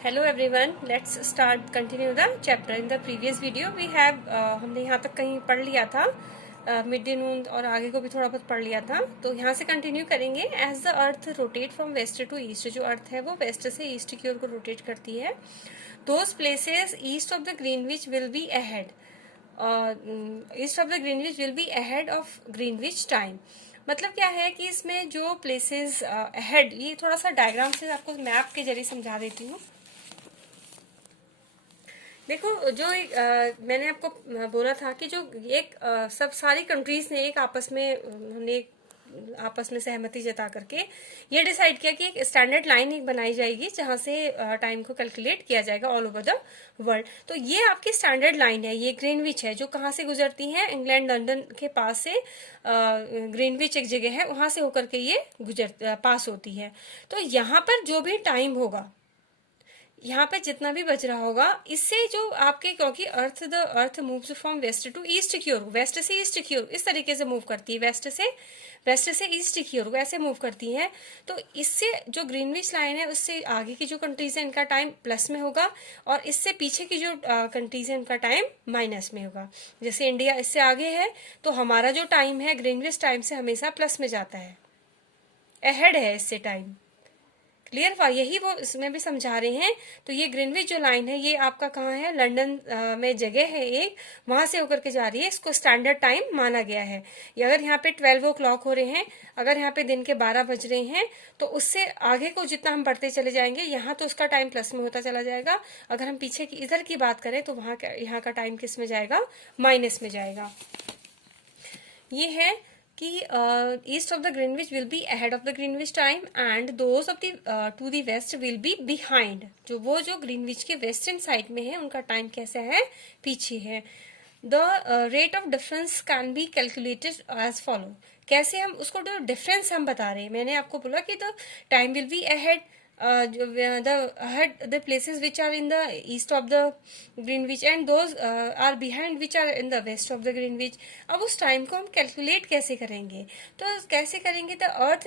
Hello everyone, let's start continue the chapter. In the previous video we have हमने यहाँ तक कहीं पढ़ लिया था, मिड डे नून और आगे को भी थोड़ा बहुत पढ़ लिया था। तो यहाँ से कंटिन्यू करेंगे। As the earth rotate from west to east, जो अर्थ है वो वेस्ट से ईस्ट की ओर को रोटेट करती है। Those places east of the Greenwich will be ahead, east of the Greenwich will be ahead of Greenwich time. मतलब क्या है कि इसमें जो प्लेसेस अहेड, ये थोड़ा सा डायग्राम से आपको मैप के जरिए समझा देती हूँ। देखो, जो मैंने आपको बोला था कि जो एक सब सारी कंट्रीज ने एक आपस में हमने आपस में सहमति जता करके ये डिसाइड किया कि एक स्टैंडर्ड लाइन एक बनाई जाएगी जहां से टाइम को कैलकुलेट किया जाएगा ऑल ओवर द वर्ल्ड। तो ये आपकी स्टैंडर्ड लाइन है, ये ग्रीनविच है, जो कहाँ से गुजरती है, इंग्लैंड लंदन के पास से ग्रीनविच एक जगह है, वहां से होकर के ये पास होती है। तो यहाँ पर जो भी टाइम होगा, यहाँ पे जितना भी बच रहा होगा, इससे जो आपके, क्योंकि earth moves from west to east की ओर, वेस्ट से ईस्ट की ओर इस तरीके से मूव करती है, वेस्ट से ईस्ट की ओर वैसे मूव करती है। तो इससे जो ग्रीनविच लाइन है उससे आगे की जो कंट्रीज है इनका टाइम प्लस में होगा, और इससे पीछे की जो कंट्रीज है इनका टाइम माइनस में होगा। जैसे इंडिया इससे आगे है तो हमारा जो टाइम है ग्रीनविच टाइम से हमेशा प्लस में जाता है, अहेड है इससे टाइम। क्लियर हुआ? यही वो इसमें भी समझा रहे हैं। तो ये ग्रीनविच जो लाइन है ये आपका कहाँ है, लंदन में जगह है एक, वहां से होकर के जा रही है, इसको स्टैंडर्ड टाइम माना गया है। ये अगर यहाँ पे 12 o'clock हो रहे हैं, अगर यहाँ पे दिन के 12 बज रहे हैं, तो उससे आगे को जितना हम बढ़ते चले जाएंगे यहाँ तो उसका टाइम प्लस में होता चला जाएगा। अगर हम पीछे की इधर की बात करें तो वहां यहाँ का टाइम किस में जाएगा, माइनस में जाएगा। ये है कि east of the Greenwich will be ahead of the Greenwich time and those of the to the west will be behind. जो ग्रीनविच के वेस्टर्न साइड में है उनका टाइम कैसा है, पीछे है। The rate of difference can be calculated as follow. कैसे हम उसको, जो डिफरेंस हम बता रहे हैं, मैंने आपको बोला कि the time will be ahead, the places which are in the east of the Greenwich and those are behind which are in the west of the Greenwich। अब उस टाइम को हम कैलकुलेट कैसे करेंगे, तो कैसे करेंगे, the earth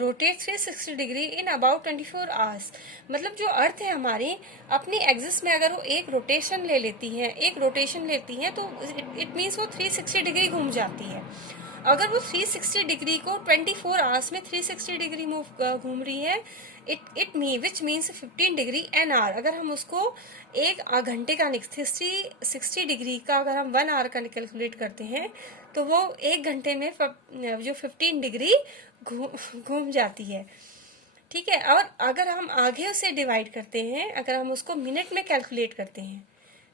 rotate 360 degree in about 24 hours. मतलब जो अर्थ है हमारी अपनी एक्सिस में अगर वो एक रोटेशन लेती है तो इट मीन्स वो 360 डिग्री घूम जाती है। अगर वो 360 डिग्री को 24 आवर्स में 360 डिग्री घूम रही है, which means 15 degree an hour. अगर हम उसको एक घंटे का 60 डिग्री का अगर हम 1 आवर का कैलकुलेट करते हैं तो वो एक घंटे में जो 15 डिग्री घूम जाती है। ठीक है। और अगर हम आगे उसे डिवाइड करते हैं, अगर हम उसको मिनट में कैलकुलेट करते हैं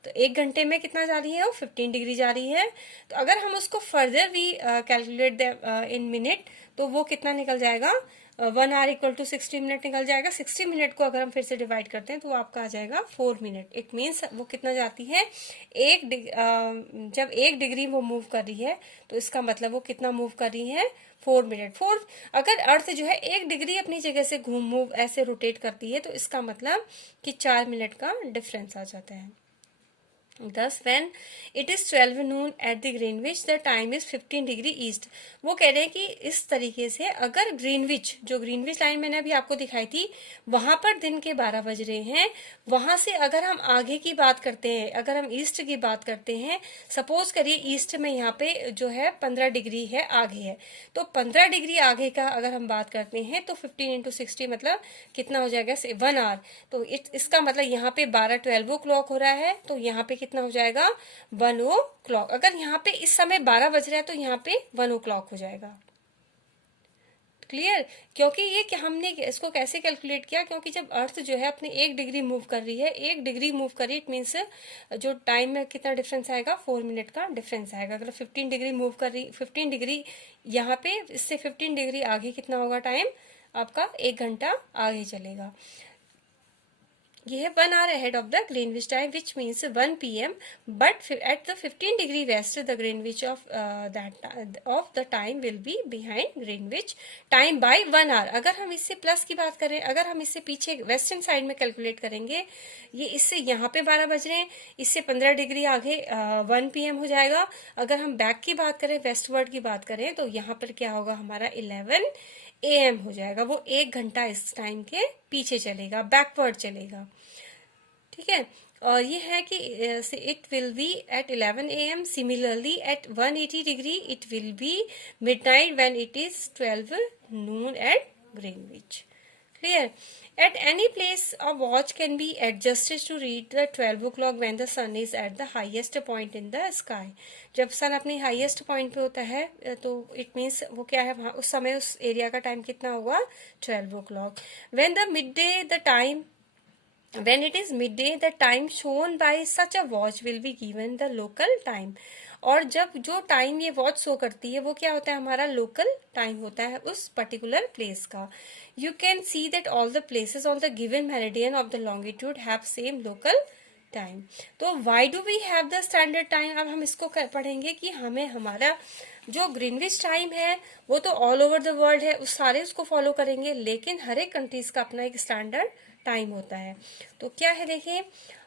तो एक घंटे में कितना जा रही है, वो 15 डिग्री जा रही है। तो अगर हम उसको फर्दर भी कैलकुलेट इन मिनट तो वो कितना निकल जाएगा, 1 आवर इक्वल टू 60 मिनट निकल जाएगा। 60 मिनट को अगर हम फिर से डिवाइड करते हैं तो वो आपका आ जाएगा 4 मिनट। इट मीन्स वो कितना जाती है, जब 1 डिग्री वो मूव कर रही है तो इसका मतलब वो कितना मूव कर रही है, 4 मिनट। अगर अर्थ जो है 1 डिग्री अपनी जगह से मूव ऐसे रोटेट करती है तो इसका मतलब कि 4 मिनट का डिफरेंस आ जाता है। Thus, when it is 12 noon at the Greenwich, the time is 15 degree east. वो कह रहे हैं कि इस तरीके से अगर जो ग्रीनविच लाइन मैंने अभी आपको दिखाई थी, वहां पर दिन के 12 बज रहे हैं, वहां से अगर हम आगे की बात करते हैं, अगर हम ईस्ट की बात करते हैं, सपोज करिए ईस्ट में यहाँ पे जो है 15 डिग्री है, आगे है, तो 15 डिग्री आगे का अगर हम बात करते हैं तो 15 इंटू 60 मतलब कितना हो जाएगा, 1 आवर। तो इसका मतलब यहाँ पे 12 o'clock हो रहा है, तो यहाँ पे कितना हो जाएगा, 1 o'clock। अगर यहाँ पे इस समय 12 बज रहा है तो यहाँ पे 1 o'clock हो जाएगा। क्लियर? क्योंकि ये कि हमने इसको कैसे कैलकुलेट किया, क्योंकि जब अर्थ जो है अपने 1 डिग्री मूव कर रही है, 1 डिग्री मूव कर रही है, इट मीन्स जो टाइम में कितना डिफरेंस आएगा, 4 मिनट का डिफरेंस आएगा। अगर 15 डिग्री मूव कर रही, 15 डिग्री यहाँ पे, इससे 15 डिग्री आगे कितना होगा टाइम आपका, 1 घंटा आगे चलेगा। ये है 1 hour ahead of the Greenwich time, which means 1 p.m. But at the 15 degree west, the Greenwich of the time will be behind Greenwich time by 1 hour। अगर हम इससे प्लस की बात करें, अगर हम इससे पीछे वेस्टर्न साइड में कैलकुलेट करेंगे, ये इससे यहाँ पे 12 बज रहे हैं, इससे 15 डिग्री आगे 1 p.m. हो जाएगा। अगर हम बैक की बात करें, वेस्टवर्ड की बात करें, तो यहाँ पर क्या होगा, हमारा 11 AM हो जाएगा। वो 1 घंटा इस टाइम के पीछे चलेगा, बैकवर्ड चलेगा। ठीक है। और ये है कि it will be at 11 AM, similarly at 180 degree it will be midnight when it is 12 noon at Greenwich. Clear? At any place, a watch can be adjusted to read the 12 o'clock when the sun is at the highest point in the sky. जब सन अपने highest point पे होता है तो it means वो क्या है, वहाँ उस समय उस एरिया का टाइम कितना होगा, 12 o'clock. When it is midday, the time shown by such a watch will be given the local time. और जब जो टाइम ये वॉच शो करती है वो क्या होता है, हमारा लोकल टाइम होता है उस पर्टिकुलर प्लेस का। You can see that all the places on the given meridian of the longitude have same local time. तो why do we have the standard time, अब हम इसको पढ़ेंगे कि हमें हमारा जो ग्रीनविच टाइम है वो तो ऑल ओवर द वर्ल्ड है, उस सारे उसको फॉलो करेंगे, लेकिन हर एक कंट्रीज का अपना एक स्टैंडर्ड टाइम होता है। तो क्या है, देखिए,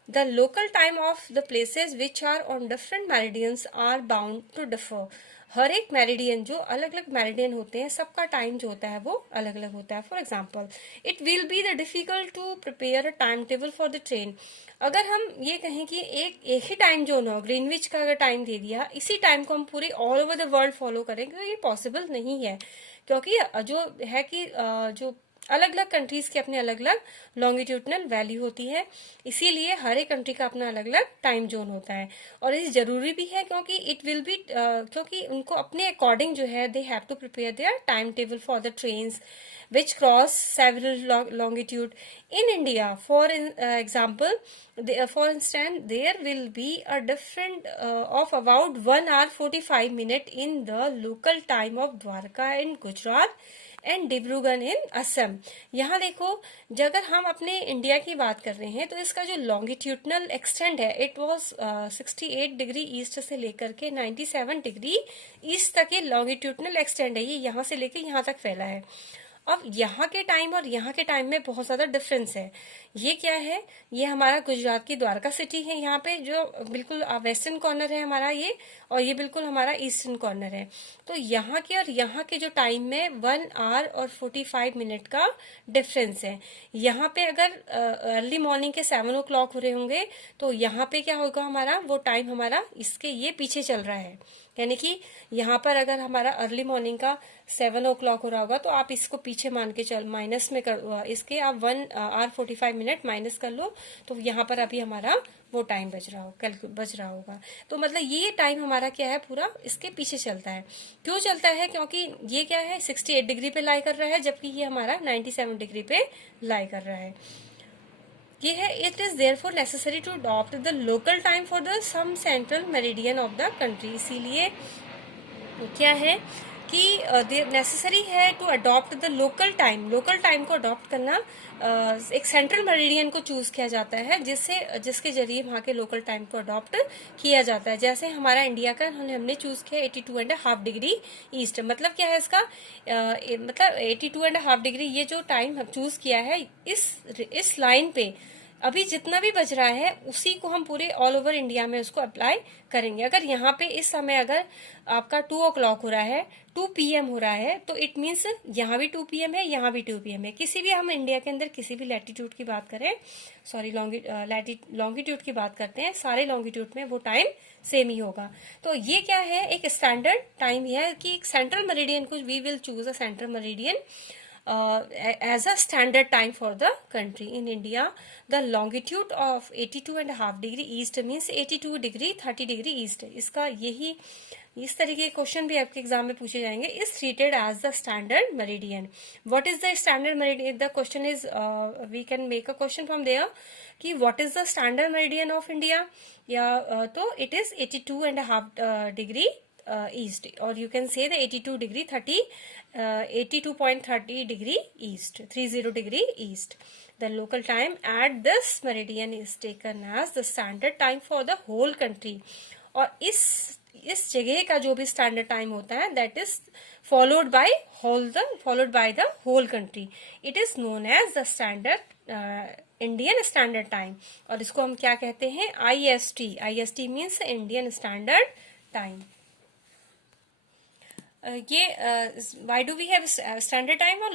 the local time of the places which are on different meridians are bound to differ. हर एक मेरिडियन, जो अलग अलग मेरिडियन होते हैं, सबका टाइम जो होता है वो अलग अलग होता है। For example, it will be the difficult to prepare a time table for the train. अगर हम ये कहें कि एक ही टाइम जोन हो, ग्रीनविच का अगर टाइम दे दिया, इसी टाइम को हम पूरे all over the world follow करेंगे तो ये पॉसिबल नहीं है, क्योंकि जो है कि जो अलग अलग कंट्रीज के अपने अलग अलग लॉन्गिट्यूडनल वैल्यू होती है, इसीलिए हर एक कंट्री का अपना अलग अलग टाइम जोन होता है। और ये जरूरी भी है क्योंकि इट विल बी क्योंकि उनको अपने अकॉर्डिंग जो है they have to prepare their time table for the trains which cross several longitude. In India, for example, for instance, there will be a difference of about 1 hour 45 minutes in the local time of Dwarka in Gujarat and Dibrugarh in Assam. यहाँ देखो, अगर हम अपने India की बात कर रहे हैं तो इसका जो लॉन्गिट्यूडनल एक्सटेंड है इट वाज 68 डिग्री ईस्ट से लेकर के 97 डिग्री ईस्ट तक ये लॉन्गिट्यूडनल एक्सटेंड है, ये यहाँ से लेकर यहाँ तक फैला है। अब यहाँ के टाइम और यहाँ के टाइम में बहुत ज्यादा डिफरेंस है। ये क्या है, ये हमारा गुजरात की द्वारका सिटी है, यहाँ पे जो बिल्कुल वेस्टर्न कॉर्नर है हमारा ये, और ये बिल्कुल हमारा ईस्टर्न कॉर्नर है। तो यहाँ के और यहाँ के जो टाइम में 1 आवर और 45 मिनट का डिफरेंस है। यहाँ पे अगर अर्ली मॉर्निंग के 7 o'clock हो रहे होंगे तो यहाँ पे क्या होगा, हमारा वो टाइम हमारा इसके ये पीछे चल रहा है। यानी कि यहाँ पर अगर हमारा अर्ली मॉर्निंग का 7 o'clock हो रहा होगा तो आप इसको पीछे मान के चल, माइनस में कर इसके आप 1 आवर 45 मिनट माइनस कर लो, तो यहाँ पर अभी हमारा वो टाइम बच रहा होगा। तो मतलब ये टाइम हमारा क्या है, पूरा इसके पीछे चलता है। क्यों चलता है, क्योंकि ये क्या है 68 डिग्री पे लाई कर रहा है, जबकि ये हमारा 97 डिग्री पे लाई कर रहा है। ये है, it is therefore necessary to adopt the local time for the some central meridian of the country. इसीलिए क्या है कि नेसेसरी है to adopt the local time. Local time को अडॉप्ट करना, एक सेंट्रल मेरिडियन को चूज किया जाता है जिसके जरिए वहाँ के लोकल टाइम को अडॉप्ट किया जाता है। जैसे हमारा इंडिया का हमने चूज किया 82.5 डिग्री ईस्ट। मतलब क्या है इसका, मतलब 82.5 डिग्री ये जो टाइम हम चूज किया है, इस लाइन पे अभी जितना भी बच रहा है उसी को हम पूरे ऑल ओवर इंडिया में उसको अप्लाई करेंगे। अगर यहाँ पे इस समय अगर आपका 2 o'clock हो रहा है, 2 PM हो रहा है, तो इट मीन्स यहाँ भी 2 PM है, यहाँ भी 2 PM है। किसी भी हम इंडिया के अंदर किसी भी लैटिट्यूड की बात करें, सॉरी लॉन्गिट्यूड की बात करते हैं, सारे लॉन्गिट्यूड में वो टाइम सेम ही होगा। तो ये क्या है, एक स्टैंडर्ड टाइम है कि सेंट्रल मेरिडियन को we will choose a central meridian as a standard time for the country. In India, the longitude of 82.5 degree east means 82 degree 30 degree east. इसका यही इस तरीके के क्वेश्चन भी आपके एग्जाम में पूछे जाएंगे। Is treated as the standard meridian. What is the standard meridian? The question is, we can make a question from there कि what is the standard meridian of India, या तो it is 82.5 degree east, or you can say the 82.30 degree east, 30 degree east. The local time at this meridian is taken as the standard time for the whole country. और इस जगह का जो भी standard time होता है that is followed by the whole country. It is known as the standard Indian Standard Time. और इसको हम क्या कहते हैं, IST. IST means Indian Standard Time. ये why do we have standard time और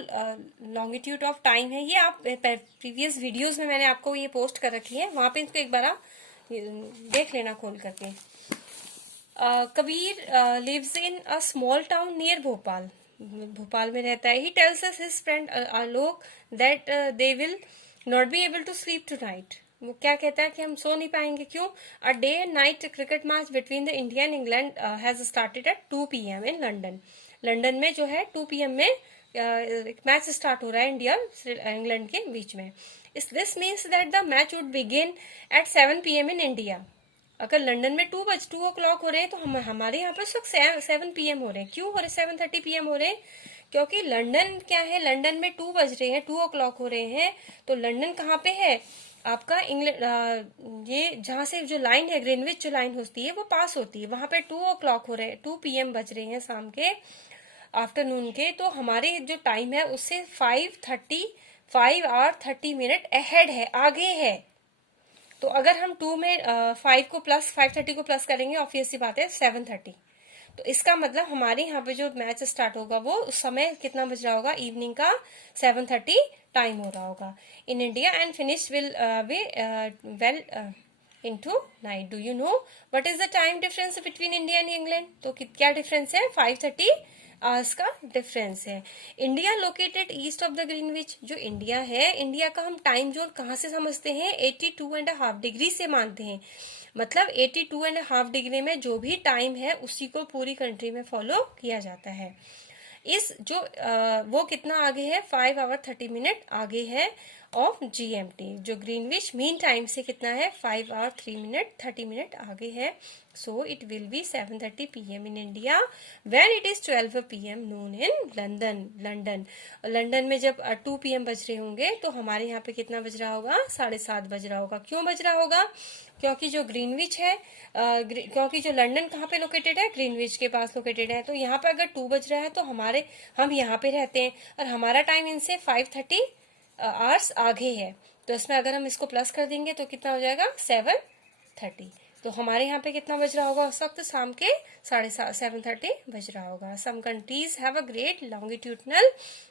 लॉन्गिट्यूड ऑफ टाइम है, ये आप प्रीवियस वीडियोस में मैंने आपको ये पोस्ट कर रखी है, वहां पे इसको एक बार आप देख लेना खोल करके। Kabir lives in a small town near Bhopal, Bhopal में रहता है। He tells us his friend Alok that they will not be able to sleep tonight. वो क्या कहता है कि हम सो नहीं पाएंगे, क्यों? A day and night cricket match between the India and England has started at 2 PM in London. London में जो है 2 PM में एक मैच स्टार्ट हो रहा है इंडिया इंग्लैंड के बीच में। This means that the match would begin eight 7 PM in India. अगर लंदन में 2 o'clock हो रहे हैं तो हमारे यहाँ पर इस वक्त 7 PM हो रहे हैं। क्यों हो रहे 7:30 PM हो रहे हैं? क्योंकि लंदन क्या है, लंदन में 2 बज रहे हैं, 2 o'clock हो रहे हैं। तो लंदन कहाँ पे है आपका? इंग्लैंड, ये जहाँ से जो लाइन है ग्रीनविच जो लाइन होती है वो पास होती है, वहां पे 2 o'clock हो रहे हैं, 2 PM बज रहे हैं शाम के, आफ्टरनून के। तो हमारे जो टाइम है उससे 5 hour 30 minute अहेड है, आगे है। तो अगर हम 2 में 5:30 को प्लस करेंगे, ऑब्वियस सी बात है 7:30। तो इसका मतलब हमारे यहाँ पे जो मैच स्टार्ट होगा वो उस समय कितना बज रहा होगा? इवनिंग का 7:30 टाइम हो रहा होगा in India, and finish will be well into night. Do you know what is the time difference between India and England? तो क्या डिफरेंस है? 5:30 आवर्स का डिफरेंस है। India located east of the Greenwich, जो India है, India का हम time zone कहाँ से समझते हैं? 82.5 डिग्री से मानते हैं। मतलब 82.5 डिग्री में जो भी टाइम है उसी को पूरी कंट्री में फॉलो किया जाता है। इस जो वो कितना आगे है? 5 hour 30 minute आगे है ऑफ GMT। जो ग्रीनविच मीन टाइम से कितना है? 5 hour 3 minute 30 minute आगे है। So it will B 7:30 PM in India when it is 12 PM Noon in London में जब 2 PM बज रहे होंगे तो हमारे यहाँ पे कितना बज रहा होगा? 7:30 बज रहा होगा। क्यों बज रहा होगा? क्योंकि जो ग्रीनविच है, क्योंकि जो लंदन कहाँ पे लोकेटेड है? ग्रीनविच के पास लोकेटेड है। तो यहाँ पे अगर 2 बज रहा है तो हम यहाँ पे रहते हैं और हमारा टाइम इनसे 5:30 आवर्स आगे है। तो इसमें अगर हम इसको प्लस कर देंगे तो कितना हो जाएगा? 7:30। तो हमारे यहाँ पे कितना बज रहा होगा उस वक्त? शाम के 7:30 बज रहा होगा। Some countries have a great longitudinal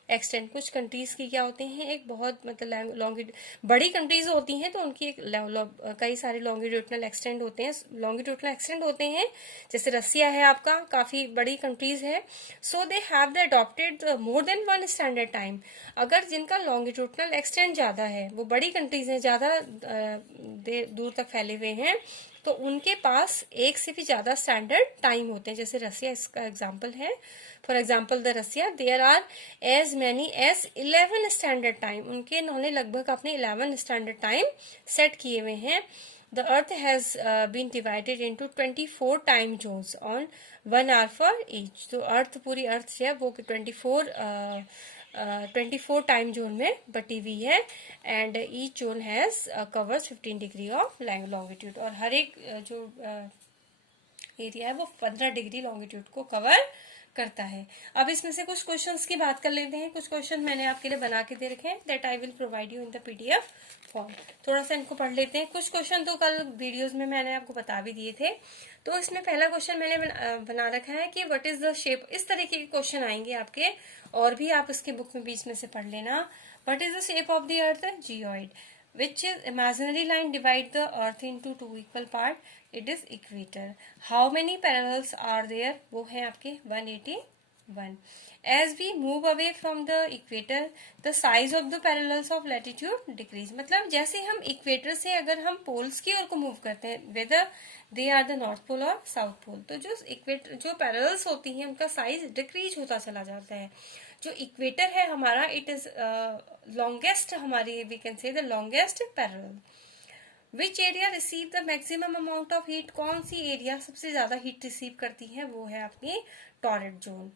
extent. कुछ कंट्रीज की क्या होते हैं, एक बहुत मतलब बड़ी कंट्रीज होती हैं तो उनकी कई सारे लॉन्गिट्यूडनल एक्सटेंट होते हैं। जैसे रसिया है आपका, काफी बड़ी कंट्रीज है। So they have the adopted more than 1 standard time. अगर जिनका लॉन्गिट्यूडनल एक्सटेंट ज्यादा है, वो बड़ी कंट्रीज हैं, ज्यादा दूर तक फैले हुए हैं, तो उनके पास एक से भी ज्यादा स्टैंडर्ड टाइम होते हैं। जैसे रसिया इसका एग्जाम्पल है। For example the Russia, there are as many as 11 standard time. उन्होंने लगभग अपने 11 स्टैंडर्ड टाइम सेट किए हुए हैं। The earth has been divided into 24 time zones on 1 hour for each. तो पूरी अर्थ जो है वो 24 टाइम जोन में बटी हुई है, and each zone has covers 15 degree of longitude. और हर एक जो एरिया है वो 15 डिग्री लॉन्गिट्यूड को कवर करता है। अब इसमें से कुछ क्वेश्चंस की बात कर लेते हैं। कुछ क्वेश्चन मैंने आपके लिए बना के दे रखे हैं, that I will provide you in the PDF form. थोड़ा सा इनको पढ़ लेते हैं। कुछ क्वेश्चन तो कल वीडियोस में मैंने आपको बता भी दिए थे। तो इसमें पहला क्वेश्चन मैंने बना रखा है कि व्हाट इज द शेप। इस तरीके के क्वेश्चन आएंगे आपके, और भी आप इसके बुक में बीच में से पढ़ लेना। What is the shape of the earth? Geoid. Which is imaginary line divide the earth into 2 equal part? It is equator. How many parallels are there? वो है आपके 181. As we move away from the equator, the size of the parallels of latitude decrease. मतलब जैसे हम equator से अगर हम poles की ओर को मूव करते हैं, whether they are the north pole और south pole, तो जो पैरेलल्स होती हैं उनका साइज डिक्रीज होता चला जाता है। जो इक्वेटर है हमारा, इट इज लॉन्गेस्ट, हमारी we can say the longest parallel. Which area receive the maximum amount of heat? कौन सी एरिया सबसे ज्यादा हीट रिसीव करती है? वो है अपनी टॉरेट जोन।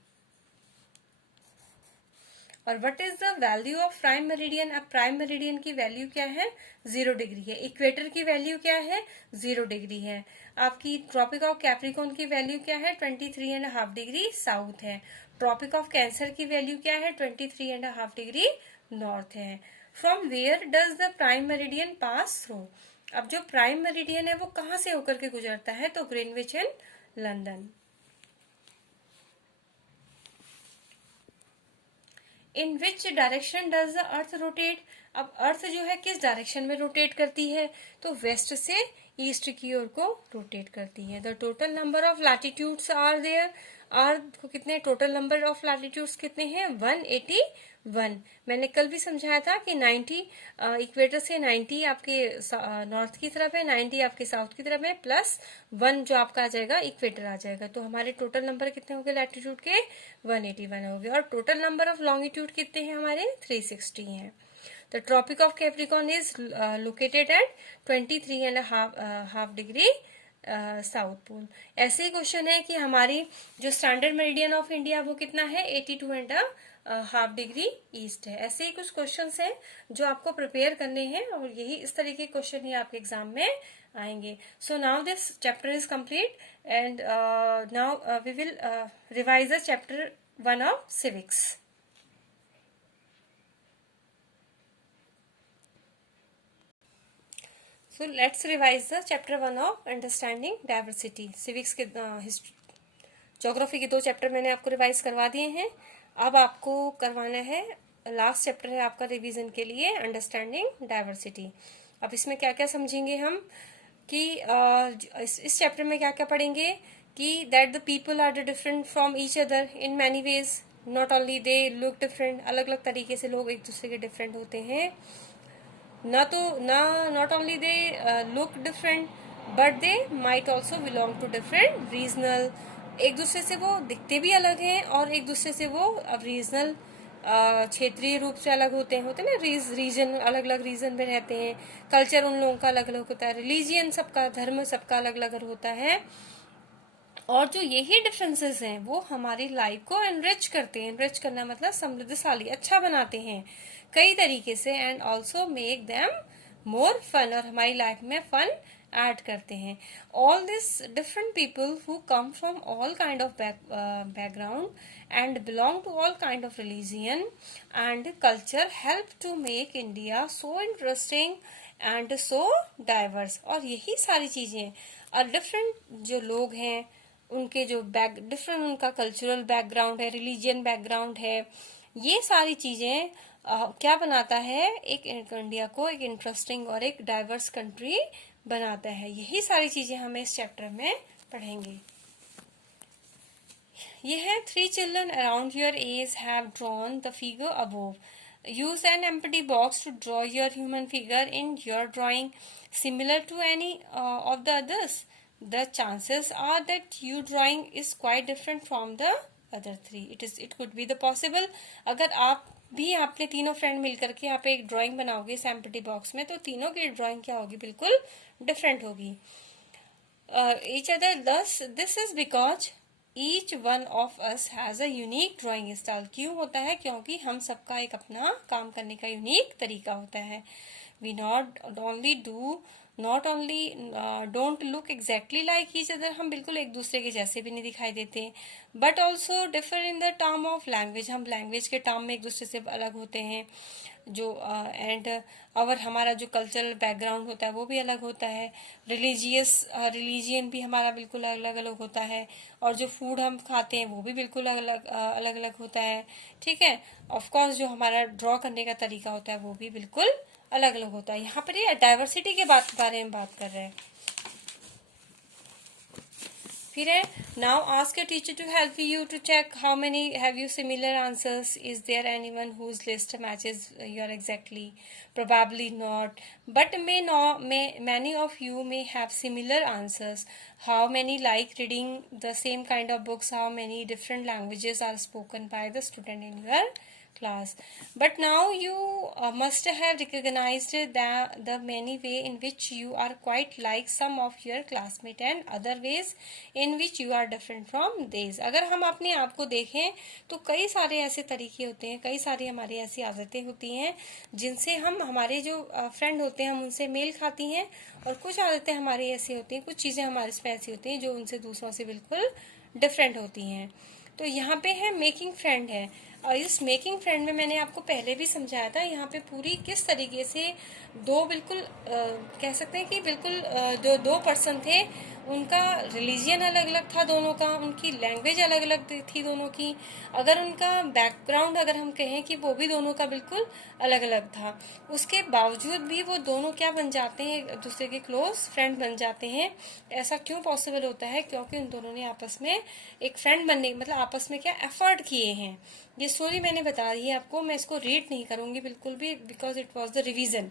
और what is the value of prime meridian? अब प्राइम मेरिडियन की वैल्यू क्या है? 0 डिग्री है। इक्वेटर की वैल्यू क्या है? 0 डिग्री है। आपकी ट्रॉपिक ऑफ कैप्रिकॉर्न की वैल्यू क्या है? 23.5 डिग्री साउथ है। ट्रॉपिक ऑफ कैंसर की वैल्यू क्या है? 23.5 डिग्री नॉर्थ है। From where does the prime meridian pass through? अब जो प्राइम मेरिडियन है वो कहाँ से होकर के गुजरता है? तो Greenwich and London. In which direction does the earth rotate. अब अर्थ जो है किस डायरेक्शन में रोटेट करती है, तो वेस्ट से ईस्ट की ओर को रोटेट करती है। The total number of latitudes are there, earth को कितने टोटल नंबर ऑफ लैटिट्यूड्स कितने हैं, 181। मैंने कल भी समझाया था कि 90 इक्वेटर से 90 आपके नॉर्थ की तरफ है, 90 आपके साउथ की तरफ है, प्लस 1 जो आपका आ जाएगा इक्वेटर आ जाएगा। तो हमारे टोटल नंबर कितने हो गए लैटिट्यूड के, 181 हो गए। और टोटल नंबर ऑफ लॉन्गिट्यूड कितने हैं हमारे, 360 हैं। The Tropic of Capricorn is located at 23.5 degree south pole. ऐसे ही क्वेश्चन है कि हमारी जो स्टैंडर्ड मेरिडियन ऑफ इंडिया वो कितना है, 82.5 डिग्री ईस्ट है। ऐसे ही कुछ क्वेश्चंस हैं जो आपको प्रिपेयर करने हैं और यही इस तरह के क्वेश्चन ही आपके एग्जाम में आएंगे। So now this chapter is complete and now we will revise the chapter 1 of civics. So let's revise the chapter 1 of understanding diversity। civics के ज्योग्राफी के 2 चैप्टर मैंने आपको रिवाइज करवा दिए हैं। अब आपको करवाना है लास्ट चैप्टर है आपका रिवीजन के लिए, अंडरस्टैंडिंग डाइवर्सिटी। अब इसमें क्या क्या समझेंगे हम कि इस चैप्टर में क्या क्या पढ़ेंगे कि that the people are different from each other in many ways, not only they look different, अलग अलग तरीके से लोग एक दूसरे के डिफरेंट होते हैं। Not only they look different but they might also belong to different regional, एक दूसरे से वो दिखते भी अलग हैं और एक दूसरे से वो अब रीजनल क्षेत्रीय रूप से अलग होते हैं ना, रीजन अलग अलग रीजन में रहते हैं। कल्चर उन लोगों का अलग अलग होता है, रिलीजियन सबका, धर्म सबका अलग अलग होता है। और जो यही डिफरेंसेस हैं वो हमारी लाइफ को एनरिच करते हैं। एनरिच करना मतलब समृद्धशाली, अच्छा बनाते हैं कई तरीके से, and also make them more fun, और हमारी लाइफ में फन ऐड करते हैं। All this different people who come from all kind of background and belong to all kind of religion and culture help to make India so interesting and so diverse. और यही सारी चीजें और different जो लोग हैं उनके जो डिफरेंट उनका कल्चरल बैकग्राउंड है, रिलीजियन बैकग्राउंड है, ये सारी चीजें क्या बनाता है, एक इंडिया को एक इंटरेस्टिंग और एक डाइवर्स कंट्री बनाता है। यही सारी चीजें हमें इस चैप्टर में पढ़ेंगे। ये है 3 children around your age have drawn the figure above. Use an empty box to draw your human figure in your drawing similar to any of the others. The chances are that your drawing is quite different from the other 3. It could be the possible. अगर आप भी आपने तीनों friend मिलकर के यहाँ पे एक ड्राइंग बनाओगे इस एम्प्टी बॉक्स में, तो तीनों की ड्राइंग क्या होगी, बिल्कुल डिफरेंट होगी each other. Thus this is because each one of us has a unique drawing style. क्यों होता है, क्योंकि हम सबका एक अपना काम करने का यूनिक तरीका होता है। We not only don't look exactly like each other, हम बिल्कुल एक दूसरे के जैसे भी नहीं दिखाई देते, but also differ in the term of language, हम लैंग्वेज के टर्म में एक दूसरे से अलग होते हैं। जो एंड और हमारा जो कल्चरल बैकग्राउंड होता है वो भी अलग होता है। रिलीजियन भी हमारा बिल्कुल अलग अलग होता है, और जो फूड हम खाते हैं वो भी बिल्कुल अलग अलग होता है। ठीक है, ऑफ कोर्स जो हमारा ड्रॉ करने का तरीका होता है वो भी बिल्कुल अलग अलग होता है। यहाँ पर ये डाइवर्सिटी के बारे में बात कर रहे हैं। फिर है now ask your teacher to help you to check how many have you similar answers, is there anyone whose list matches your exactly, probably not, but many of you may have similar answers. How many like reading the same kind of books? How many different languages are spoken by the student in your class? But now you must have recognized the many way in which you are quite like some of your classmates and other ways in which you are different from these. अगर हम अपने आप को देखें तो कई सारे ऐसे तरीके होते हैं, कई सारी हमारी ऐसी आदतें होती हैं जिनसे हम हमारे जो फ्रेंड होते हैं हम उनसे मेल खाती हैं, और कुछ आदतें हमारी ऐसी होती हैं, कुछ चीज़ें हमारे इसमें ऐसी होती हैं जो उनसे दूसरों से बिल्कुल डिफरेंट होती हैं। तो यहाँ पे है मेकिंग फ्रेंड है। और इस मेकिंग फ्रेंड में मैंने आपको पहले भी समझाया था, यहाँ पे पूरी किस तरीके से दो बिल्कुल कह सकते हैं कि बिल्कुल जो दो पर्सन थे, उनका रिलीजियन अलग अलग था दोनों का, उनकी लैंग्वेज अलग अलग थी दोनों की, अगर उनका बैकग्राउंड अगर हम कहें कि वो भी दोनों का बिल्कुल अलग अलग था, उसके बावजूद भी वो दोनों क्या बन जाते हैं, एक दूसरे के क्लोज फ्रेंड बन जाते हैं। ऐसा क्यों पॉसिबल होता है? क्योंकि उन दोनों ने आपस में एक फ्रेंड बनने मतलब आपस में क्या एफर्ट किए हैं। ये स्टोरी मैंने बता दी है आपको, मैं इसको रीड नहीं करूंगी बिल्कुल भी, because it was the revision.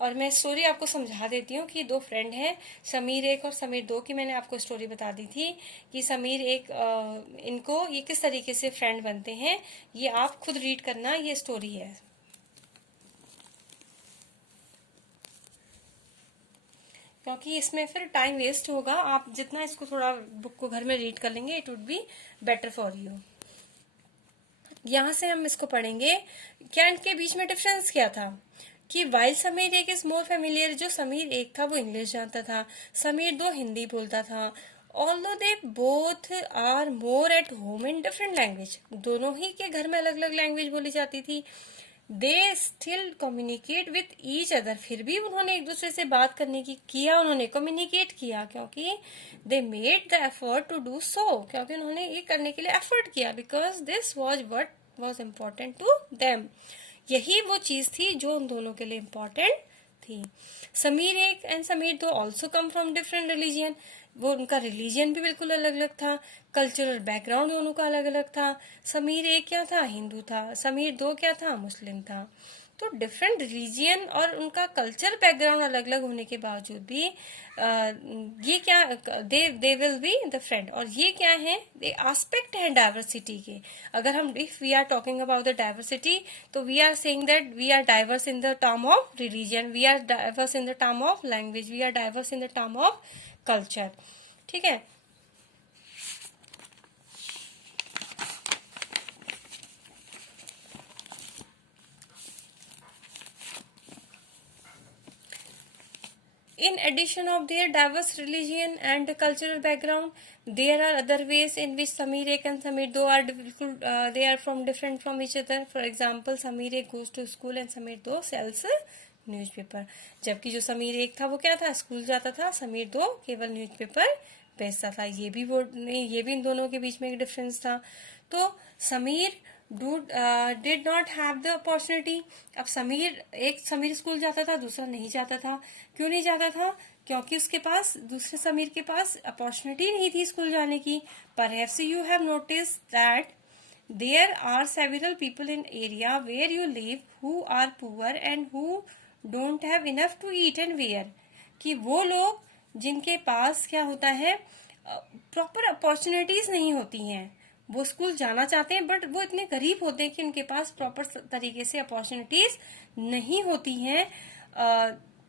और मैं स्टोरी आपको समझा देती हूँ कि दो फ्रेंड हैं, समीर एक और समीर दो की मैंने आपको स्टोरी बता दी थी कि समीर एक इनको ये किस तरीके से फ्रेंड बनते हैं, ये आप खुद रीड करना, ये स्टोरी है। क्योंकि इसमें फिर टाइम वेस्ट होगा, आप जितना इसको थोड़ा बुक को घर में रीड कर लेंगे, it would be better for you. यहाँ से हम इसको पढ़ेंगे। क्या इनके बीच में डिफरेंस क्या था? कि वाइल समीर एक इज मोर फेमिलियर, जो समीर एक था वो इंग्लिश जानता था, समीर दो हिंदी बोलता था। Although they both are more at home in different language, दोनों ही के घर में अलग अलग लैंग्वेज बोली जाती थी। They still communicate with each other, फिर भी उन्होंने एक दूसरे से बात करने की किया, उन्होंने कम्युनिकेट किया, क्योंकि they made the effort to do so, क्योंकि उन्होंने ये करने के लिए एफर्ट किया, because this was what was important to them, यही वो चीज थी जो उन दोनों के लिए इम्पोर्टेंट थी। समीर एक एंड समीर दो also come from different religion, वो उनका रिलीजियन भी बिल्कुल अलग अलग था, कल्चरल बैकग्राउंड दोनों का अलग अलग था। समीर एक क्या था? हिंदू था। समीर दो क्या था? मुस्लिम था। तो डिफरेंट रिलीजियन और उनका कल्चर बैकग्राउंड अलग अलग होने के बावजूद भी ये क्या, they will be the friend. और ये क्या है? एस्पेक्ट है डाइवर्सिटी के। अगर हम if we are talking about the diversity, तो we are saying that we are diverse in the term of religion, we are diverse in the term of language, we are diverse in the term of culture. ठीक है। In addition of their diverse religion and cultural background, there are other ways in which Sameer Ek and Sameer Do are they are from different from each other. For example, Sameer Ek goes to school and Sameer Do sells newspaper. जबकि जो समीर एक था वो क्या था? School जाता था। समीर दो केवल न्यूज़पेपर बेचता था। ये भी इन दोनों के बीच में एक डिफरेंस था। तो Sameer did not have the opportunity. अब समीर स्कूल जाता था, दूसरा नहीं जाता था। क्यों नहीं जाता था? क्योंकि उसके पास, दूसरे समीर के पास अपॉर्चुनिटी नहीं थी स्कूल जाने की। Perhaps you have notice that there are several people in area where you live who are poor and who don't have enough to eat and wear, कि वो लोग जिनके पास क्या होता है, प्रॉपर अपॉर्चुनिटीज नहीं होती हैं, वो स्कूल जाना चाहते हैं बट वो इतने गरीब होते हैं कि उनके पास प्रॉपर तरीके से अपॉर्चुनिटीज नहीं होती हैं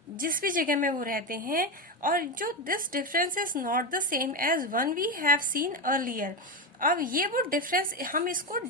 जिस भी जगह में वो रहते हैं। और जो this difference is not the same as one we have seen earlier. अब ये वो डिफरेंस, हम इसको